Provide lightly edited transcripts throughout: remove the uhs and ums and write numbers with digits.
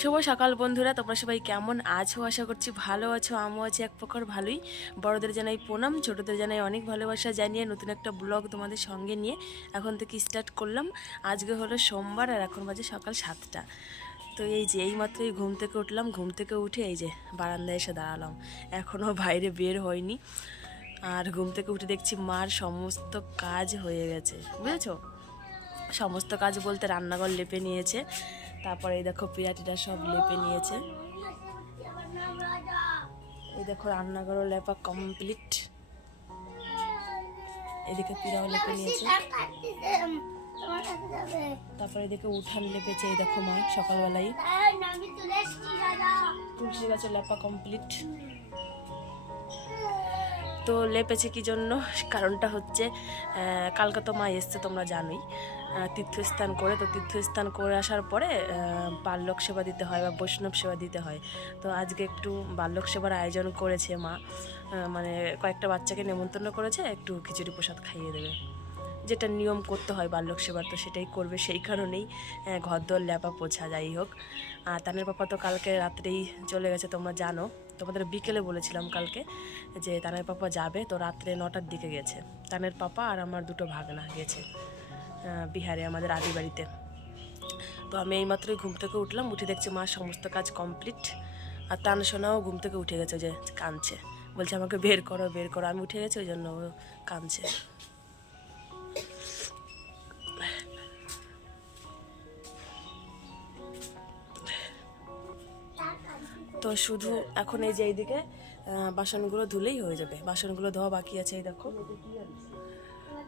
শুভ সকাল বন্ধুরা, তোমরা সবাই কেমন আছো? আশা করছি ভালো আছো। আমিও আছি এক প্রকার ভালোই। বড়দের জানাই প্রণাম, ছোটদের জানাই অনেক ভালোবাসা জানিয়ে নতুন একটা ব্লগ তোমাদের সঙ্গে নিয়ে এখন থেকে স্টার্ট করলাম। আজকে হলো সোমবার আর এখন বাজে সকাল 7টা। তো এই যে এইমাত্রই ঘুম থেকে উঠলাম, ঘুম থেকে উঠে এই যে বারান্দায় এসে দাঁড়ালাম। এখনও বাইরে বের হয়নি। আর ঘুম থেকে উঠে দেখছি মার সমস্ত কাজ হয়ে গেছে, বুঝেছো? সমস্ত কাজ বলতে রান্নাঘর লেপে নিয়েছে, তারপরে এই দেখো পিড়াটিটা সব লেপে নিয়েছে। এই দেখো রান্নাঘরও লেপা কমপ্লিট। এদিকে পিড়াও লেপে নিয়েছে, তারপরে এদিকে উঠান লেপেছে। এই দেখো মা সকালবেলায় তুলসী গাছের লেপা কমপ্লিট। তো লেপেছে কি জন্য, কারণটা হচ্ছে কালকে তো মা এসছে তোমরা জানোই তীর্থস্থান করে। তো তীর্থস্থান করে আসার পরে বাল্যক সেবা দিতে হয় বা বৈষ্ণব সেবা দিতে হয়। তো আজকে একটু বাল্যক সেবার আয়োজন করেছে মা, মানে কয়েকটা বাচ্চাকে নেমন্তন্ন করেছে, একটু খিচুড়ি প্রসাদ খাইয়ে দেবে, যেটা নিয়ম করতে হয় বাল্যক সেবার। তো সেটাই করবে, সেই কারণেই ঘরদোর লেপা পোছা। যাই হোক, আর তানের পাপা তো কালকে রাত্রেই চলে গেছে, তোমরা জানো। তোমাদের বিকেলে বলেছিলাম কালকে যে তানের পাপা যাবে, তো রাত্রে 9টার দিকে গেছে। তানের পাপা আর আমার দুটো ভাগনা গেছে বিহারে, আমাদের আদি বাড়িতে। তো আমি এইমাত্রই ঘুম থেকে উঠলাম, উঠে দেখছি মা সমস্ত কাজ কমপ্লিট। আর তান সোনাও ঘুম থেকে উঠে গেছে, যে কাঁদছে, বলছে আমাকে বের করো বের করো। আমি উঠে গেছি ওই জন্য ও কাঁদছে। তো শুধু এখন এই যে এইদিকে বাসনগুলো ধুলেই হয়ে যাবে, বাসনগুলো ধোয়া বাকি আছে। এই দেখো,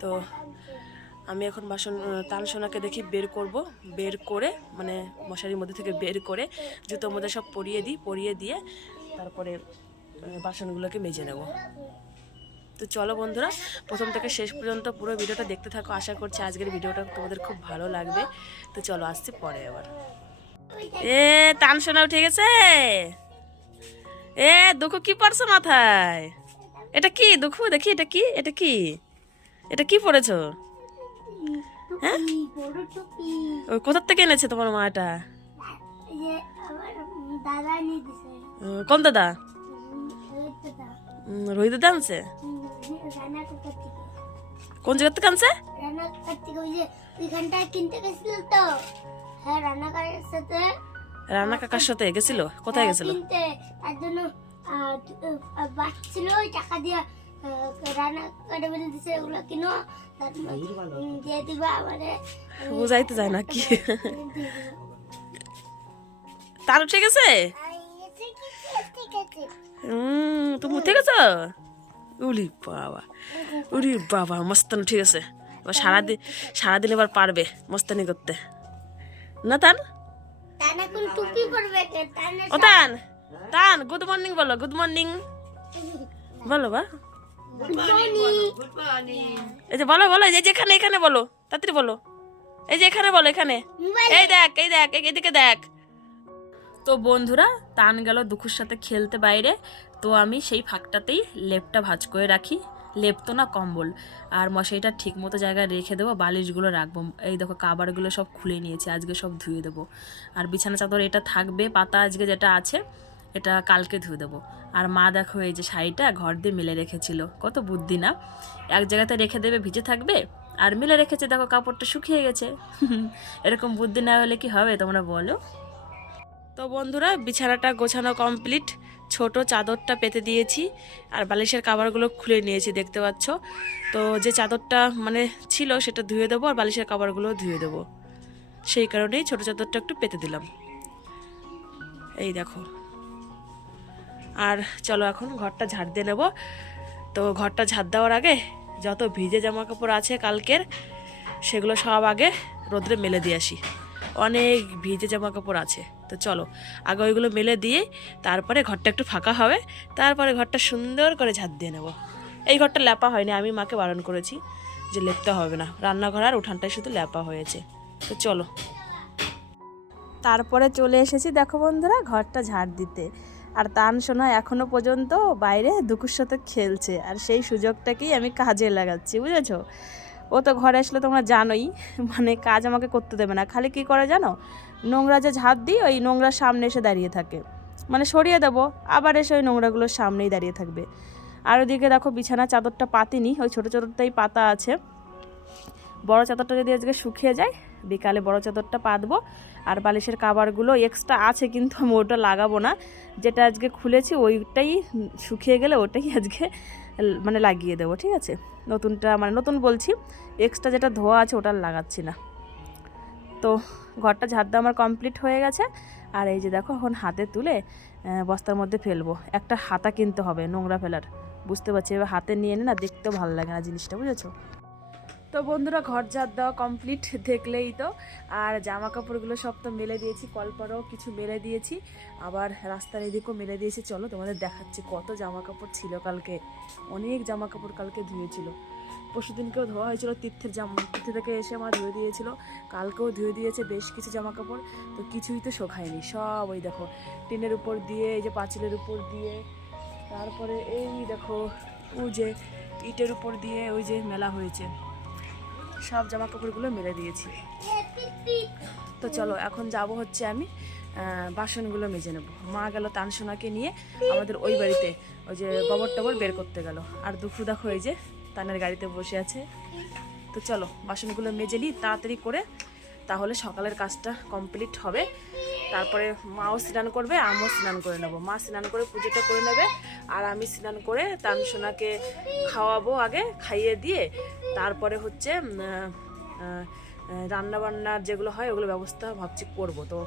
তো আমি এখন বাসন তান সোনাকে দেখি বের করব, বের করে মানে মশারির মধ্যে থেকে বের করে জুতোর মধ্যে সব পরিয়ে দিয়ে তারপরে বাসনগুলোকে মেজে নেব। তো চলো বন্ধুরা, প্রথম থেকে শেষ পর্যন্ত পুরো ভিডিওটা দেখতে থাকো। আশা করছি আজকের ভিডিওটা তোমাদের খুব ভালো লাগবে। তো চলো আসছি পরে আবার। এ তান সোনা উঠে গেছে। এ দুঃখ কি পড়ছো মাথায়? এটা কি দুঃখ? দেখি এটা কি, এটা কি, এটা কি পড়েছো? হ্যাঁ, ওই কোথার থেকে এনেছে তোমার মা এটা? কোন দাদা? রোহিত দাদা আনছে? কোন জায়গা থেকে আনছে? রান্না কাকার সাথে গেছিল? কোথায় গেছিল? টাকা দিয়ে রান্না করে বলে দিছে ওগুলো কিনো দিয়ে দিবা আমারে, বুঝাইতে যায় না কি? তার উঠে গেছে? তুমি উঠে গেছো? উলি বাবা, উলি বাবা, মস্তান উঠে গেছে। সারাদিন এবার পারবে মস্তানি করতে না? তান ও তান, তান গুড মর্নিং বলো, গুড মর্নিং বলো বা। এই যে বলো বলো, এই যে এখানে এখানে বলো, তাড়াতাড়ি বলো, এই যে এখানে বলো, এখানে, এই দেখ এই দেখ এদিকে দেখ। তো বন্ধুরা, তান গেল দুঃখুর সাথে খেলতে বাইরে। তো আমি সেই ফাঁকটাতেই লেপটা ভাঁজ করে রাখি, লেপ তো না কম্বল, আর মশারিটা ঠিক মতো জায়গায় রেখে দেবো, বালিশগুলো রাখবো। এই দেখো কাবারগুলো সব খুলে নিয়েছি, আজকে সব ধুয়ে দেবো। আর বিছানা চাদর এটা থাকবে পাতা, আজকে যেটা আছে এটা কালকে ধুয়ে দেবো। আর মা দেখো এই যে শাড়িটা ঘর দিয়ে মেলে রেখেছিল, কত বুদ্ধি না, এক জায়গাতে রেখে দেবে ভিজে থাকবে, আর মেলে রেখেছে, দেখো কাপড়টা শুকিয়ে গেছে। এরকম বুদ্ধি না হলে কি হবে তোমরা বলো? তো বন্ধুরা, বিছানাটা গোছানো কমপ্লিট, ছোট চাদরটা পেতে দিয়েছি আর বালিশের কাভারগুলো খুলে নিয়েছি, দেখতে পাচ্ছ। তো যে চাদরটা মানে ছিল সেটা ধুয়ে দেবো, আর বালিশের কাভারগুলো ধুয়ে দেবো, সেই কারণেই ছোট চাদরটা একটু পেতে দিলাম। এই দেখো, আর চলো এখন ঘরটা ঝাড় দিয়ে নেবো। তো ঘরটা ঝাড় দেওয়ার আগে যত ভিজে জামা কাপড় আছে কালকের, সেগুলো সব আগে রোদ্রে মেলে দিয়ে আসি, অনেক ভিজে জামা কাপড় আছে। তো চলো আগে ওইগুলো মেলে দিয়ে তারপরে ঘরটা একটু ফাঁকা হবে, তারপরে ঘরটা সুন্দর করে ঝাড় দিয়ে নেব। এই ঘরটা ল্যাপা হয়নি, আমি মাকে বারণ করেছি যে লেপতে হবে না, রান্নাঘর আর উঠানটাই শুধু ল্যাপা হয়েছে। তো চলো, তারপরে চলে এসেছি দেখো বন্ধুরা ঘরটা ঝাড় দিতে। আর তান সোনা এখনো পর্যন্ত বাইরে দুকুর সাথে খেলছে, আর সেই সুযোগটাকেই আমি কাজে লাগাচ্ছি, বুঝেছো? ও তো ঘরে আসলে তোমরা জানোই, মানে কাজ আমাকে করতে দেবে না, খালি কি করে জানো, নোংরা যে ঝাড় দিই ওই নোংরার সামনে এসে দাঁড়িয়ে থাকে, মানে সরিয়ে দেবো আবার এসে ওই নোংরাগুলোর সামনেই দাঁড়িয়ে থাকবে। আর ওদিকে দেখো বিছানা চাদরটা পাতিনি, ওই ছোটো ছোটোটাই পাতা আছে। বড় চাদরটা যদি আজকে শুকিয়ে যায় বিকালে বড় চাদরটা পাতবো। আর বালিশের কাভারগুলো এক্সট্রা আছে কিন্তু আমি ওটা লাগাবো না, যেটা আজকে খুলেছি ওইটাই শুকিয়ে গেলে ওটাই আজকে মানে লাগিয়ে দেবো, ঠিক আছে। নতুনটা মানে নতুন বলছি, এক্সট্রা যেটা ধোয়া আছে ওটা লাগাচ্ছি না। তো ঘরটা ঝাড় দেওয়া আমার কমপ্লিট হয়ে গেছে। আর এই যে দেখো এখন হাতে তুলে বস্তার মধ্যে ফেলবো। একটা হাতা কিনতে হবে নোংরা ফেলার, বুঝতে পারছি, এবার হাতে নিয়ে এনে না দেখতেও ভালো লাগে না জিনিসটা, বুঝেছো। তো বন্ধুরা ঘর ঝাড় দেওয়া কমপ্লিট দেখলেই তো। আর জামা কাপড়গুলো সব তো মেলে দিয়েছি, কলপাড়েও কিছু মেলে দিয়েছি, আবার রাস্তার এদিকেও মেলে দিয়েছি। চলো তোমাদের দেখাচ্ছি কত জামা কাপড় ছিল কালকে, অনেক জামা কাপড় কালকে ধুয়েছিল। পরশু দিনকেও ধোয়া হয়েছিল, তীর্থ থেকে এসে আমার ধুয়ে দিয়েছিল, কালকেও ধুয়ে দিয়েছে বেশ কিছু জামা কাপড়। তো কিছুই তো শোকায়নি, সব ওই দেখো টিনের উপর দিয়ে, এই যে পাঁচিলের উপর দিয়ে, তারপরে এই দেখো ওই যে ইটের উপর দিয়ে ওই যে মেলা হয়েছে, সব জামা কাপড়গুলো মেলে দিয়েছি। তো চলো এখন যাব হচ্ছে আমি বাসনগুলো মেজে নেব। মা গেল তানসোনাকে নিয়ে আমাদের ওই বাড়িতে, ওই যে গোবর টবর বের করতে গেল। আর দুঃখু দেখো এই যে তানের গাড়িতে বসে আছে। তো চলো বাসনগুলো মেজে নিই তাড়াতাড়ি করে, তাহলে সকালের কাজটা কমপ্লিট হবে। তারপরে মাও স্নান করবে, আমিও স্নান করে নেবো। মা স্নান করে পুজোটা করে নেবে, আর আমি স্নান করে তানসোনাকে খাওয়াবো, আগে খাইয়ে দিয়ে তারপরে হচ্ছে রান্না বান্নার যেগুলো হয় ওগুলো ব্যবস্থা ভাবছি করবো। তো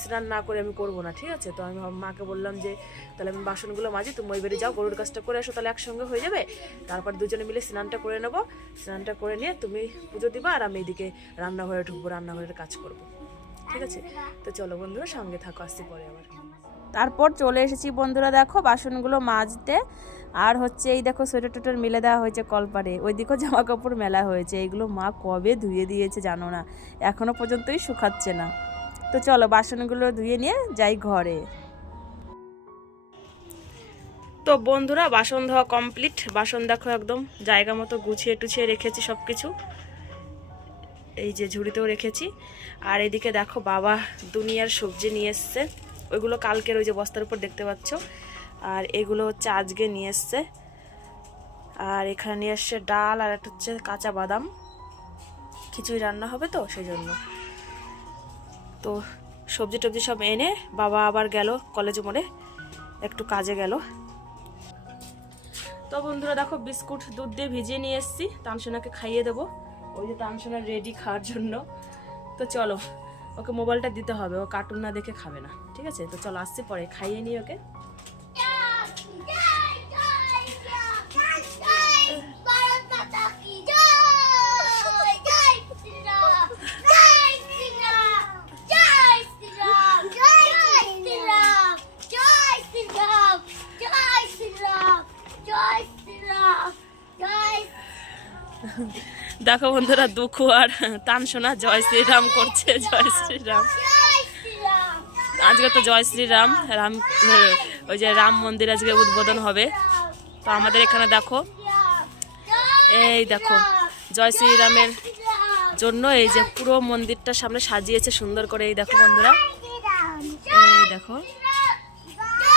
স্নান না করে আমি করবো না, ঠিক আছে। তো আমি মাকে বললাম যে তাহলে আমি বাসনগুলো মাজি, তুমি ওই বাড়ি যাও গরুর কাজটা করে আসো, তাহলে একসঙ্গে হয়ে যাবে। তারপর দুজনে মিলে স্নানটা করে নেবো, স্নানটা করে নিয়ে তুমি পুজো দিবা আর আমি এদিকে রান্নাঘরে ঢুকবো, রান্নাঘরের কাজ করবো, ঠিক আছে। তো চলো বন্ধুরা সঙ্গে থাকো, আসছি পরে আবার। তারপর চলে এসেছি বন্ধুরা দেখো বাসনগুলো মাজতে। আর হচ্ছে এই দেখো সোয়েটার টোয়েটার মেলে দেওয়া হয়েছে কলপারে, ওইদিকেও জামা কাপড় মেলা হয়েছে, এইগুলো মা কবে ধুয়ে দিয়েছে জানো না, এখনো পর্যন্তই শুকাচ্ছে না। তো চলো বাসনগুলো ধুয়ে নিয়ে যাই ঘরে। তো বন্ধুরা বাসন ধোয়া কমপ্লিট, বাসন দেখো একদম জায়গা মতো গুছিয়ে টুছিয়ে রেখেছি সব কিছু, এই যে ঝুড়িতেও রেখেছি। আর এদিকে দেখো বাবা দুনিয়ার সবজি নিয়ে এসছে, ওইগুলো কালকের ওই যে বস্তার উপর দেখতে পাচ্ছ, আর এগুলো হচ্ছে আজকে নিয়ে এসছে। আর এখানে নিয়ে এসছে ডাল, আর একটা হচ্ছে কাঁচা বাদাম, খিচুড়ি রান্না হবে তো সেই জন্য। তো সবজি টবজি সব এনে বাবা আবার গেল কলেজ মোড়ে, একটু কাজে গেল। তো বন্ধুরা দেখো বিস্কুট দুধ দিয়ে ভিজিয়ে নিয়ে এসছি, তানসোনাকে খাইয়ে দেবো, ওই যে তানসোনা রেডি খাওয়ার জন্য। তো চলো ওকে মোবাইলটা দিতে হবে, ও কার্টুন না দেখে খাবে না, ঠিক আছে। তো চলো আসছি পরে খাইয়ে নিই ওকে। দেখো বন্ধুরা দুঃখু আর তানসোনা জয় শ্রীরাম করছে, জয় শ্রীরাম। আজকে তো জয় শ্রীরাম, রাম ওই যে রাম মন্দির আজকে উদ্বোধন হবে। তো আমাদের এখানে দেখো এই দেখো জয় শ্রীরামের জন্য এই যে পুরো মন্দিরটার সামনে সাজিয়েছে সুন্দর করে, এই দেখো বন্ধুরা, এই দেখো।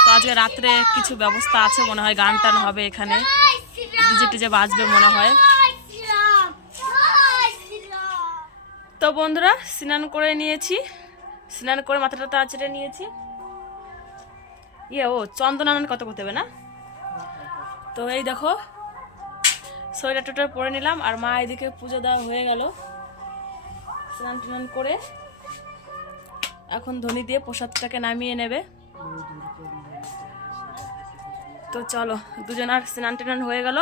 তো আজকে রাত্রে কিছু ব্যবস্থা আছে মনে হয়, গান টান হবে এখানে, ডিজে টিজে বাজবে মনে হয়। তো বন্ধুরা স্নান করে নিয়েছি, স্নান করে মাথাটা তাড়াচড়ে নিয়েছি। ও চন্দন আনান কত করতে হবে না। তো এই দেখো সোয়েটার টোটার পরে নিলাম, আর মা এদিকে পুজো দেওয়া হয়ে গেল, স্নান টান করে এখন ধনি দিয়ে প্রসাদটাকে নামিয়ে নেবে। তো চলো দুজনার স্নান টান হয়ে গেল,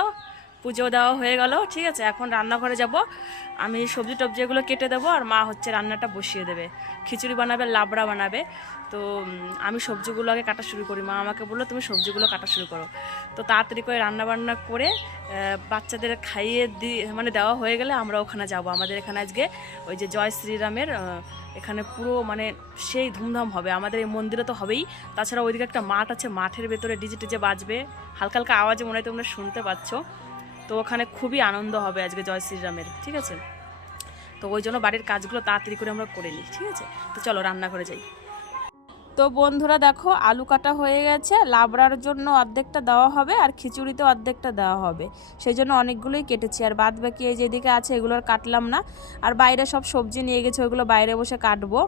পুজো দেওয়া হয়ে গেল, ঠিক আছে। এখন রান্নাঘরে যাব, আমি সবজি টবজি এগুলো কেটে দেবো, আর মা হচ্ছে রান্নাটা বসিয়ে দেবে, খিচুড়ি বানাবে, লাবড়া বানাবে। তো আমি সবজিগুলো আগে কাটা শুরু করি, মা আমাকে বললো তুমি সবজিগুলো কাটা শুরু করো। তো তাড়াতাড়ি করে রান্না বান্না করে বাচ্চাদের খাইয়ে মানে দেওয়া হয়ে গেলে আমরা ওখানে যাব। আমাদের এখানে আজকে ওই যে জয় শ্রীরামের এখানে পুরো মানে সেই ধুমধাম হবে, আমাদের এই মন্দিরে তো হবেই, তাছাড়া ওইদিকে একটা মাঠ আছে, মাঠের ভেতরে ডিজে টিজে বাজবে, হালকা হালকা আওয়াজে মনে হয় তোমরা শুনতে পাচ্ছ। তো তো ওখানে খুবই আনন্দ হবে আজকে জয় শ্রীরামের, ঠিক আছে। তো ওই জন্য বাড়ির কাজগুলো তাড়াতাড়ি করে আমরা করে নিই, ঠিক আছে। তো চলো রান্না করে যাই। তো বন্ধুরা দেখো আলু কাটা হয়ে গেছে, লাবড়ার জন্য অর্ধেকটা দেওয়া হবে আর খিচুড়িতে অর্ধেকটা দেওয়া হবে, সেই জন্য অনেকগুলোই কেটেছি। আর বাদ বাকি এই যেদিকে আছে এগুলো আর কাটলাম না। আর বাইরে সব সবজি নিয়ে গেছে, ওইগুলো বাইরে বসে কাটবো।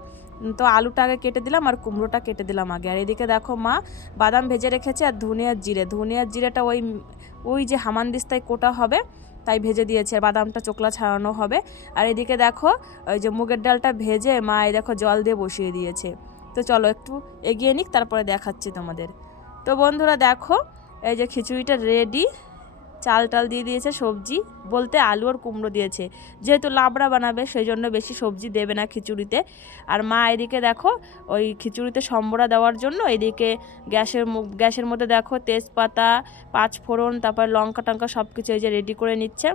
তো আলুটা আগে কেটে দিলাম আর কুমড়োটা কেটে দিলাম আগে। আর এদিকে দেখো মা বাদাম ভেজে রেখেছে আর ধনে আর জিরেটা ওই যে হামানদিস্তায় কোটা হবে তাই ভেজে দিয়েছে, আর বাদামটা চোকলা ছাড়ানো হবে। আর এদিকে দেখো ওই যে মুগের ডালটা ভেজে মা এই দেখো জল দিয়ে বসিয়ে দিয়েছে। তো চলো একটু এগিয়ে নিক, তারপরে দেখাচ্ছি তোমাদের। তো বন্ধুরা দেখো এই যে খিচুড়িটা রেডি, চাল টাল দিয়ে দিয়েছে, সবজি বলতে আলু আর কুমড়ো দিয়েছে, যেহেতু লাবড়া বানাবে সেই জন্য বেশি সবজি দেবে না খিচুড়িতে। আর মা এদিকে দেখো ওই খিচুড়িতে সম্বরা দেওয়ার জন্য এদিকে গ্যাসের মধ্যে দেখো তেজপাতা, পাঁচফোড়ন, তারপর লঙ্কা টঙ্কা সব কিছু এই যে রেডি করে নিচ্ছে।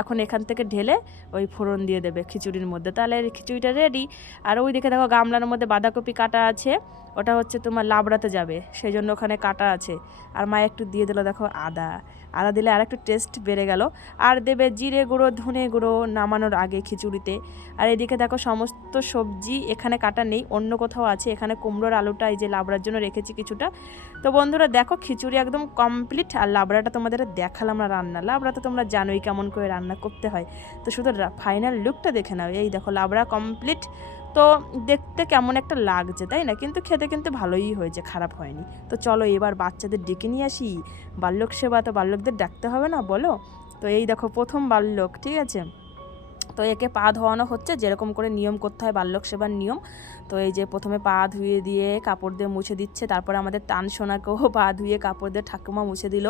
এখন এখান থেকে ঢেলে ওই ফোড়ন দিয়ে দেবে খিচুড়ির মধ্যে, তাহলে খিচুড়িটা রেডি। আর ওই দিকে দেখো গামলার মধ্যে বাঁধাকপি কাটা আছে, ওটা হচ্ছে তোমার লাবড়াতে যাবে সেই জন্য ওখানে কাটা আছে। আর মা একটু দিয়ে দিল দেখো আদা দিলে আর একটু টেস্ট বেড়ে গেল। আর দেবে জিরে গুঁড়ো, ধনে গুঁড়ো নামানোর আগে খিচুড়িতে। আর এদিকে দেখো সমস্ত সবজি এখানে কাটা নেই, অন্য কোথাও আছে। এখানে কুমড়োর আলুটা এই যে লাবড়ার জন্য রেখেছি কিছুটা। তো বন্ধুরা দেখো খিচুড়ি একদম কমপ্লিট। আর লাবড়াটা তোমাদের দেখালাম না রান্না, লাবড়া তো তোমরা জানোই কেমন করে রান্না করতে হয়। তো শুধু ফাইনাল লুকটা দেখে নাও, এই দেখো লাবড়া কমপ্লিট। তো দেখতে কেমন একটা লাগছে তাই না, কিন্তু খেতে কিন্তু ভালোই হয়েছে, খারাপ হয়নি। তো চলো এবার বাচ্চাদের ডেকে নিয়ে আসি, বাল্যক সেবা তো বাল্যকদের ডাকতে হবে না বলো। তো এই দেখো প্রথম বাল্যক, ঠিক আছে। তো একে পা ধোয়ানো হচ্ছে, যেরকম করে নিয়ম করতে হয় বাল্যক সেবার নিয়ম। তো এই যে প্রথমে পা ধুয়ে দিয়ে কাপড় দিয়ে মুছে দিচ্ছে, তারপরে আমাদের তান সোনাকেও পা ধুয়ে কাপড় দিয়ে ঠাকুমা মুছে দিল।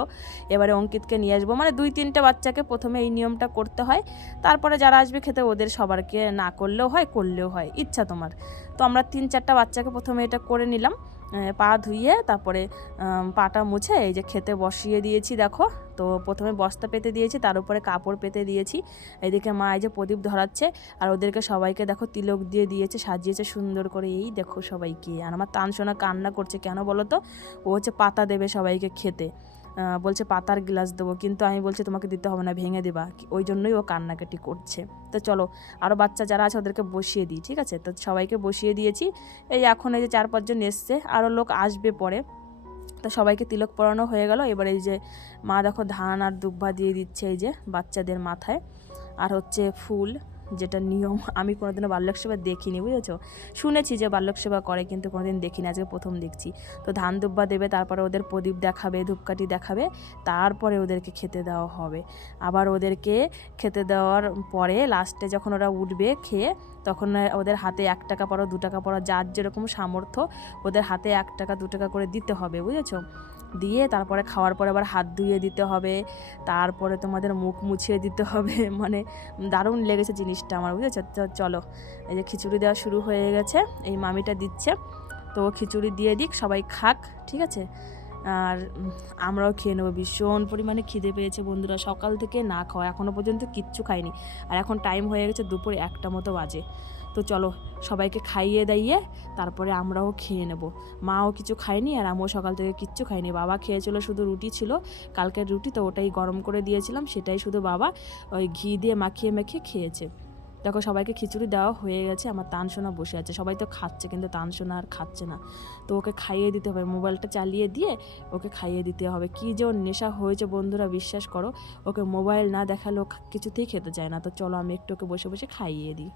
এবারে অঙ্কিতকে নিয়ে আসবো, মানে 2-3টে বাচ্চাকে প্রথমে এই নিয়মটা করতে হয়। তারপরে যারা আসবে খেতে ওদের সবারকে না করলেও হয়, করলেও হয়, ইচ্ছা তোমার। তো আমরা 3-4টা বাচ্চাকে প্রথমে এটা করে নিলাম, পা ধুইয়ে তারপরে পাটা মুছে এই যে খেতে বসিয়ে দিয়েছি দেখো। তো প্রথমে বস্তা পেতে দিয়েছি, তার উপরে কাপড় পেতে দিয়েছি। এদিকে মা এই যে প্রদীপ ধরাচ্ছে, আর ওদেরকে সবাইকে দেখো তিলক দিয়ে দিয়েছে, সাজিয়েছে সুন্দর করে, এই দেখো সবাইকে। আর আমার তান সোনা কান্না করছে, কেন বলো তো, ও হচ্ছে পাতা দেবে সবাইকে খেতে, বলছে পাতার গ্লাস দেবো, কিন্তু আমি বলছি তোমাকে দিতে হবে না, ভেঙে দেবা, ওই জন্যই ও কান্নাকাটি করছে। তো চলো আরও বাচ্চা যারা আছে ওদেরকে বসিয়ে দিই, ঠিক আছে। তো সবাইকে বসিয়ে দিয়েছি। এই এখন এই যে 4-5 জন এসছে, আরও লোক আসবে পরে। তো সবাইকে তিলক পরানো হয়ে গেল। এবার এই যে মা দেখো ধান আর দুব্বা দিয়ে দিচ্ছে এই যে বাচ্চাদের মাথায়, আর হচ্ছে ফুল, যেটা নিয়ম আমি কোনোদিনও বাল্যক সেবা দেখিনি, বুঝেছো। শুনেছি যে বাল্যক সেবা করে, কিন্তু কোনোদিন দেখিনি, আজকে প্রথম দেখছি। তো ধান দুব্বা দেবে, তারপরে ওদের প্রদীপ দেখাবে, ধূপকাঠি দেখাবে, তারপরে ওদেরকে খেতে দেওয়া হবে। আবার ওদেরকে খেতে দেওয়ার পরে লাস্টে যখন ওরা উঠবে খেয়ে, তখন ওদের হাতে 1 টাকা পড়ো 2 টাকা পড়ো, যার যেরকম সামর্থ্য ওদের হাতে 1 টাকা 2 টাকা করে দিতে হবে, বুঝেছো। দিয়ে তারপরে খাওয়ার পরে আবার হাত ধুয়ে দিতে হবে, তারপরে তোমাদের মুখ মুছিয়ে দিতে হবে। মানে দারুণ লেগেছে জিনিসটা আমার, বুঝেছো। তো চলো এই যে খিচুড়ি দেওয়া শুরু হয়ে গেছে, এই মামিটা দিচ্ছে। তো খিচুড়ি দিয়ে দিক, সবাই খাক, ঠিক আছে। আর আমরাও খেয়ে নেবো, ভীষণ পরিমাণে খিদে পেয়েছে বন্ধুরা, সকাল থেকে না খাওয়া, এখনও পর্যন্ত কিচ্ছু খাইনি। আর এখন টাইম হয়ে গেছে দুপুর 1টা মতো বাজে। তো চলো সবাইকে খাইয়ে দাইয়ে তারপরে আমরাও খেয়ে নেব। মাও কিছু খায়নি আর আমিও সকাল থেকে কিচ্ছু খাইনি। বাবা খেয়েছিল, শুধু রুটি ছিল কালকের রুটি, তো ওটাই গরম করে দিয়েছিলাম, সেটাই শুধু বাবা ওই ঘি দিয়ে মাখিয়ে মেখে খেয়েছে। দেখো সবাইকে খিচুড়ি দেওয়া হয়ে গেছে, আমার তানসোনা বসে আছে, সবাই তো খাচ্ছে কিন্তু তানসোনা আর খাচ্ছে না। তো ওকে খাইয়ে দিতে হবে, মোবাইলটা চালিয়ে দিয়ে ওকে খাইয়ে দিতে হবে। কী যে ওর নেশা হয়েছে বন্ধুরা, বিশ্বাস করো, ওকে মোবাইল না দেখালে ও কিছুতেই খেতে চায় না। তো চলো আমি একটু ওকে বসে বসে খাইয়ে দিই।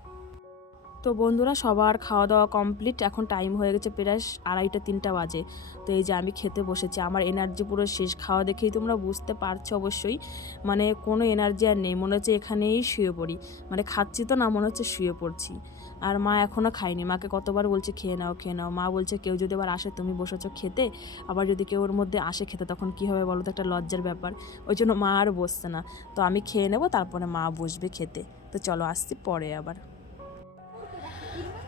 তো বন্ধুরা সবার খাওয়া দাওয়া কমপ্লিট, এখন টাইম হয়ে গেছে প্রায় 2:30-3টা বাজে। তো এই যে আমি খেতে বসেছি, আমার এনার্জি পুরো শেষ, খাওয়া দেখেই তোমরা বুঝতে পারছো অবশ্যই, মানে কোনো এনার্জি আর নেই, মনে হচ্ছে এখানেই শুয়ে পড়ি, মানে খাচ্ছি তো না, মনে হচ্ছে শুয়ে পড়ছি। আর মা এখনও খায়নি, মাকে কতবার বলছে খেয়ে নাও খেয়ে নাও, মা বলছে কেউ যদি আবার আসে, তুমি বসেছো খেতে, আবার যদি কেউ ওর মধ্যে আসে খেতে তখন কী হবে বলো তো, একটা লজ্জার ব্যাপার, ওই জন্য মা আর বসছে না। তো আমি খেয়ে নেবো, তারপরে মা বসবে খেতে। তো চলো আসছি পরে আবার।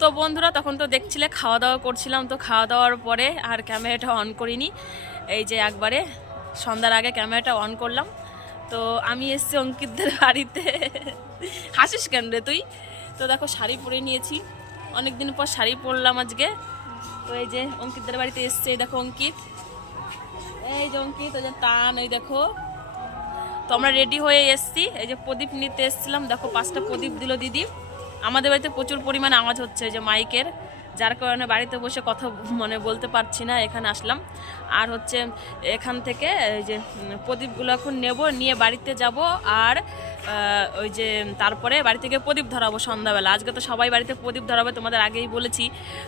তো বন্ধুরা তখন তো দেখছিলে খাওয়া দাওয়া করছিলাম, তো খাওয়া দাওয়ার পরে আর ক্যামেরাটা অন করিনি, এই যে একবারে সন্ধ্যার আগে ক্যামেরাটা অন করলাম। তো আমি এসছি অঙ্কিতদের বাড়িতে। হাসিস কেন রে তুই? তো দেখো শাড়ি পরে নিয়েছি, অনেকদিন পর শাড়ি পরলাম আজকে। তো এই যে অঙ্কিতদের বাড়িতে এসছে, দেখো অঙ্কিত, এই যে অঙ্কিত, ওই যে তান, ওই দেখো। তো আমরা রেডি হয়ে এসেছি, এই যে প্রদীপ নিতে এসেছিলাম, দেখো 5টা প্রদীপ দিল দিদি। আমাদের বাড়িতে প্রচুর পরিমাণে আওয়াজ হচ্ছে এই যে মাইকের, যার কারণে বাড়িতে বসে কথা মানে বলতে পারছি না, এখানে আসলাম। আর হচ্ছে এখান থেকে এই যে প্রদীপগুলো এখন নেব, নিয়ে বাড়িতে যাব। আর ওই যে তারপরে বাড়ি থেকে প্রদীপ ধরাবো সন্ধ্যাবেলা। আজকে তো সবাই বাড়িতে প্রদীপ ধরাবে, তোমাদের আগেই বলেছি।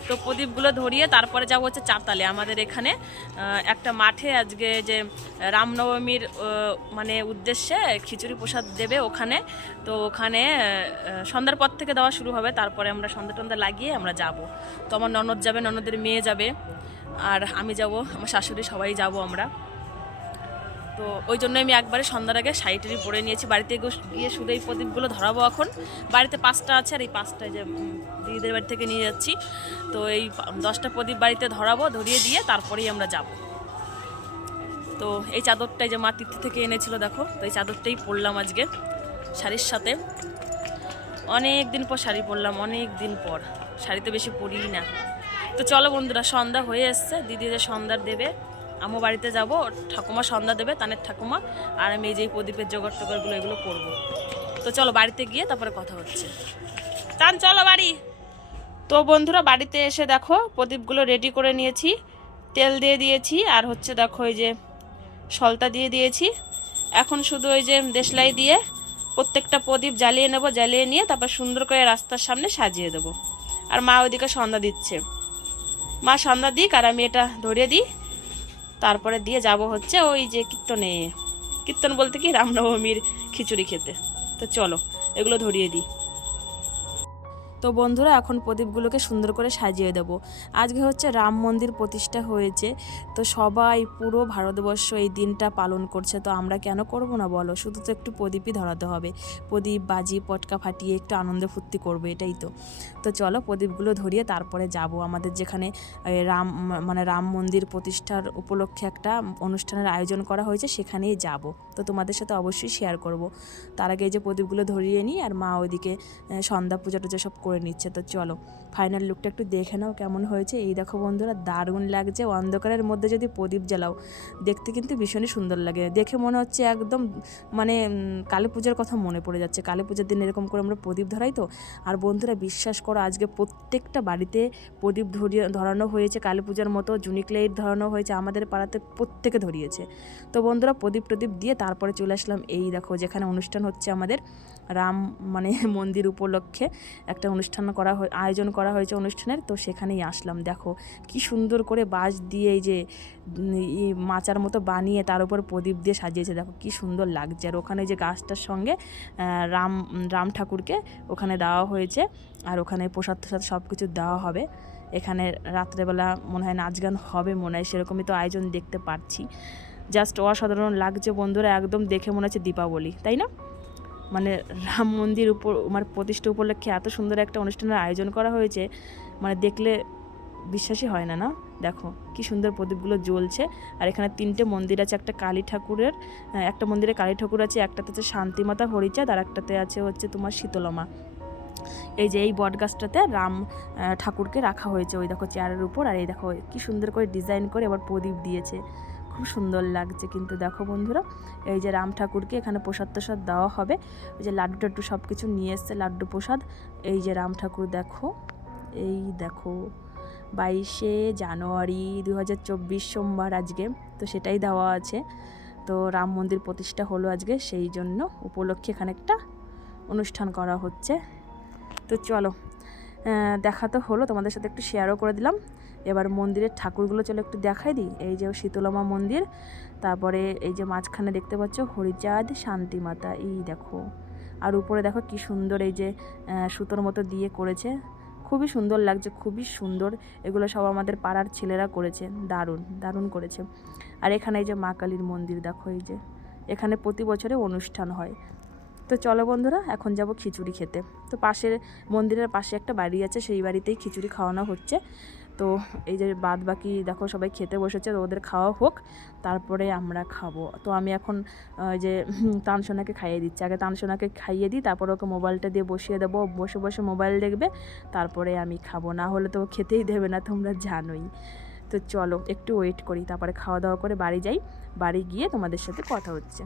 তো প্রদীপগুলো ধরিয়ে তারপরে যাব হচ্ছে চাতালে, আমাদের এখানে একটা মাঠে আজকে যে রামনবমীর মানে উদ্দেশ্যে খিচুড়ি প্রসাদ দেবে ওখানে। তো ওখানে সন্ধ্যার পর থেকে দেওয়া শুরু হবে, তারপরে আমরা সন্ধ্যা টন্ধা লাগিয়ে আমরা যাব। তো আমার ননদ যাবে, ননদের মেয়ে যাবে, আর আমি যাব, আমার শাশুড়ি, সবাই যাব আমরা। তো ওই জন্য আমি একবারে সন্ধ্যার আগে শাড়ি পরে নিয়েছি। বাড়িতে গিয়ে শুধু এই প্রদীপগুলো ধরাবো এখন। বাড়িতে 5টা আছে, আর এই 5টায় যে দিদিদের বাড়ি থেকে নিয়ে যাচ্ছি। তো এই 10টা প্রদীপ বাড়িতে ধরাবো, ধরিয়ে দিয়ে তারপরেই আমরা যাব। তো এই চাদরটাই যে মা তিথি থেকে এনেছিল দেখো, তো এই চাদরটাই পরলাম আজকে শাড়ির সাথে। অনেক দিন পর শাড়ি পরলাম, অনেক দিন পর, শাড়িতে বেশি পরি না। তো চলো বন্ধুরা, সন্ধ্যা হয়ে এসছে, দিদিদের সন্ধ্যা দেবে, আমও বাড়িতে যাব, ঠাকুমা সন্ধ্যা দেবে, তানের ঠাকুমা, আর আমি এই যে প্রদীপের জোগাড় টোগাড়গুলো এগুলো করবো। তো চলো বাড়িতে গিয়ে তারপরে কথা হচ্ছে। টান চলো বাড়ি। তো বন্ধুরা বাড়িতে এসে দেখো প্রদীপগুলো রেডি করে নিয়েছি, তেল দিয়ে দিয়েছি, আর হচ্ছে দেখো এই যে সলতা দিয়ে দিয়েছি। এখন শুধু ওই যে দেশলাই দিয়ে প্রত্যেকটা প্রদীপ জ্বালিয়ে নেব, জ্বালিয়ে নিয়ে তারপর সুন্দর করে রাস্তার সামনে সাজিয়ে দেবো। আর মা ওইদিকে সন্ধ্যা দিচ্ছে, মা সন্ধ্যা দিক আর আমি এটা ধরিয়ে দিই, তারপরে দিয়ে যাব হচ্ছে ওই যে কীর্তনে, কীর্তন বলতে কি রামনবমীর খিচুড়ি খেতে। তো চলো এগুলো ধরিয়ে দিই। তো বন্ধুরা এখন প্রদীপগুলোকে সুন্দর করে সাজিয়ে দেব। আজকে হচ্ছে রাম মন্দির প্রতিষ্ঠা হয়েছে, তো সবাই পুরো ভারতবর্ষ এই দিনটা পালন করছে। তো আমরা কেন করব না বলো, শুধু তো একটু প্রদীপই ধরাতে হবে, প্রদীপ বাজি পটকা ফাটিয়ে একটু আনন্দ ফুর্তি করবো, এটাই তো। তো চলো প্রদীপগুলো ধরিয়ে তারপরে যাব আমাদের যেখানে রাম মন্দির প্রতিষ্ঠার উপলক্ষে একটা অনুষ্ঠানের আয়োজন করা হয়েছে, সেখানেই যাব। তো তোমাদের সাথে অবশ্যই শেয়ার করব। তার আগে এই যে প্রদীপগুলো ধরিয়ে নিই, আর মা ওইদিকে সন্ধ্যা পূজা টুজা সব করে নিচ্ছে। তো চলো ফাইনাল লুকটা একটু দেখে নাও কেমন হয়েছে। এই দেখো বন্ধুরা, দারুণ লাগছে। অন্ধকারের মধ্যে যদি প্রদীপ জ্বালাও দেখতে কিন্তু ভীষণই সুন্দর লাগে, দেখে মনে হচ্ছে একদম মানে কালী পূজার কথা মনে পড়ে যাচ্ছে। কালী পূজার দিন এরকম করে আমরা প্রদীপ ধরাই তো। আর বন্ধুরা বিশ্বাস করো, আজকে প্রত্যেকটা বাড়িতে প্রদীপ ধরানো হয়েছে, কালী পূজার মতো জুনিক লাইট ধরানো হয়েছে, আমাদের পাড়াতে প্রত্যেকে ধরিয়েছে। তো বন্ধুরা প্রদীপ দিয়ে তারপরে চলে আসলাম এই দেখো যেখানে অনুষ্ঠান হচ্ছে আমাদের রাম মন্দির উপলক্ষে একটা অনুষ্ঠান আয়োজন করা হয়েছে অনুষ্ঠানের। তো সেখানেই আসলাম, দেখো কি সুন্দর করে বাঁশ দিয়ে এই যে মাচার মতো বানিয়ে তার উপর প্রদীপ দিয়ে সাজিয়েছে, দেখো কি সুন্দর লাগছে। আর ওখানে যে গাছটার সঙ্গে রাম ঠাকুরকে ওখানে দেওয়া হয়েছে, আর ওখানে প্রসাদ সব কিছু দেওয়া হবে। এখানে রাত্রেবেলা মনে হয় নাচ গান হবে, মনে হয় সেরকমই তো আয়োজন দেখতে পাচ্ছি। জাস্ট অসাধারণ লাগছে বন্ধুরা, একদম দেখে মনে হচ্ছে দীপাবলি, তাই না? রাম মন্দির প্রতিষ্ঠা উপলক্ষে এত সুন্দর একটা অনুষ্ঠানের আয়োজন করা হয়েছে, দেখলে বিশ্বাসই হয় না, না? দেখো কি সুন্দর প্রদীপগুলো জ্বলছে। আর এখানে 3টে মন্দির আছে, একটা কালী ঠাকুরের, একটা মন্দিরে কালী ঠাকুর আছে, একটাতে হচ্ছে শান্তিমাতা হরিচাঁদ, আর একটাতে আছে হচ্ছে তোমার শীতলমা। এই যে এই বট গাছটাতে রাম ঠাকুরকে রাখা হয়েছে, ওই দেখো চেয়ারের উপর। আর এই দেখো কি সুন্দর করে ডিজাইন করে এবার প্রদীপ দিয়েছে, খুব সুন্দর লাগছে। কিন্তু দেখো বন্ধুরা, এই যে রাম ঠাকুরকে এখানে প্রসাদ দেওয়া হবে, ওই যে লাড্ডু টাড্ডু সব কিছু নিয়ে এসছে, লাড্ডু প্রসাদ। এই যে রাম ঠাকুর দেখো, এই দেখো 22শে জানুয়ারি 2024 সোমবার আজকে, তো সেটাই দেওয়া আছে। তো রাম মন্দির প্রতিষ্ঠা হলো আজকে, সেই জন্য উপলক্ষে এখানে একটা অনুষ্ঠান করা হচ্ছে। তো চলো দেখা তো হলো, তোমাদের সাথে একটু শেয়ারও করে দিলাম। এবার মন্দিরের ঠাকুরগুলো চলো একটু দেখাই দিই। এই যে শীতলমা মন্দির, তারপরে এই যে মাঝখানে দেখতে পাচ্ছ হরিচাঁদ, শান্তিমাতা, এই দেখো। আর উপরে দেখো কি সুন্দর এই যে সুতোর মতো দিয়ে করেছে, খুবই সুন্দর লাগছে, খুবই সুন্দর। এগুলো সব আমাদের পাড়ার ছেলেরা করেছে, দারুণ দারুণ করেছে। আর এখানে এই যে মা কালীর মন্দির দেখো, এই যে এখানে প্রতি বছরে অনুষ্ঠান হয়। তো চলো বন্ধুরা এখন যাব খিচুড়ি খেতে। তো মন্দিরের পাশে একটা বাড়ি আছে, সেই বাড়িতেই খিচুড়ি খাওয়ানো হচ্ছে। তো এই যে বাদ বাকি দেখো সবাই খেতে বসেছে, তো ওদের খাওয়া হোক তারপরে আমরা খাবো। তো আমি এখন যে তানসোনাকে খাইয়ে দিচ্ছি, আগে তানসোনাকে খাইয়ে দিই, তারপরে ওকে মোবাইলটা দিয়ে বসিয়ে দেবো, বসে বসে মোবাইল দেখবে, তারপরে আমি খাবো, না হলে তো খেতেই দেবে না, তোমরা জানোই। তো চলো একটু ওয়েট করি, তারপরে খাওয়া দাওয়া করে বাড়ি যাই, বাড়ি গিয়ে তোমাদের সাথে কথা হচ্ছে।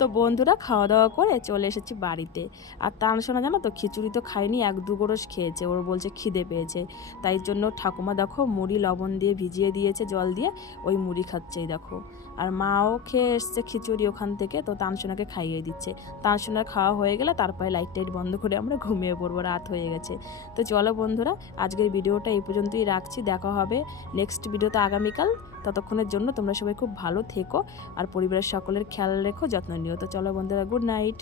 তো বন্ধুরা খাওয়া দাওয়া করে চলে এসেছি বাড়িতে। আর তানসোনা জানো তো খিচুড়ি তো খায়নি, 1-2 গোরস খেয়েছে, ওর বলছে খিদে পেয়েছে। তাই জন্য ঠাকুমা দেখো মুড়ি লবণ দিয়ে ভিজিয়ে দিয়েছে জল দিয়ে, ওই মুড়ি খাচ্ছেই দেখো। আর মাও খেয়ে এসছে খিচুড়ি ওখান থেকে, তো তানসোনাকে খাইয়ে দিচ্ছে। তানসোনার খাওয়া হয়ে গেলে তারপরে লাইট টাইট বন্ধ করে আমরা ঘুমিয়ে পড়বো, রাত হয়ে গেছে। তো চলো বন্ধুরা, আজকের ভিডিওটা এই পর্যন্তই রাখছি। দেখা হবে নেক্সট ভিডিওতে আগামীকাল। ততক্ষণের জন্য তোমরা সবাই খুব ভালো থেকো আর পরিবারের সকলের খেয়াল রেখো, যত্ন নিও। তো চলো বন্ধুরা, গুড নাইট।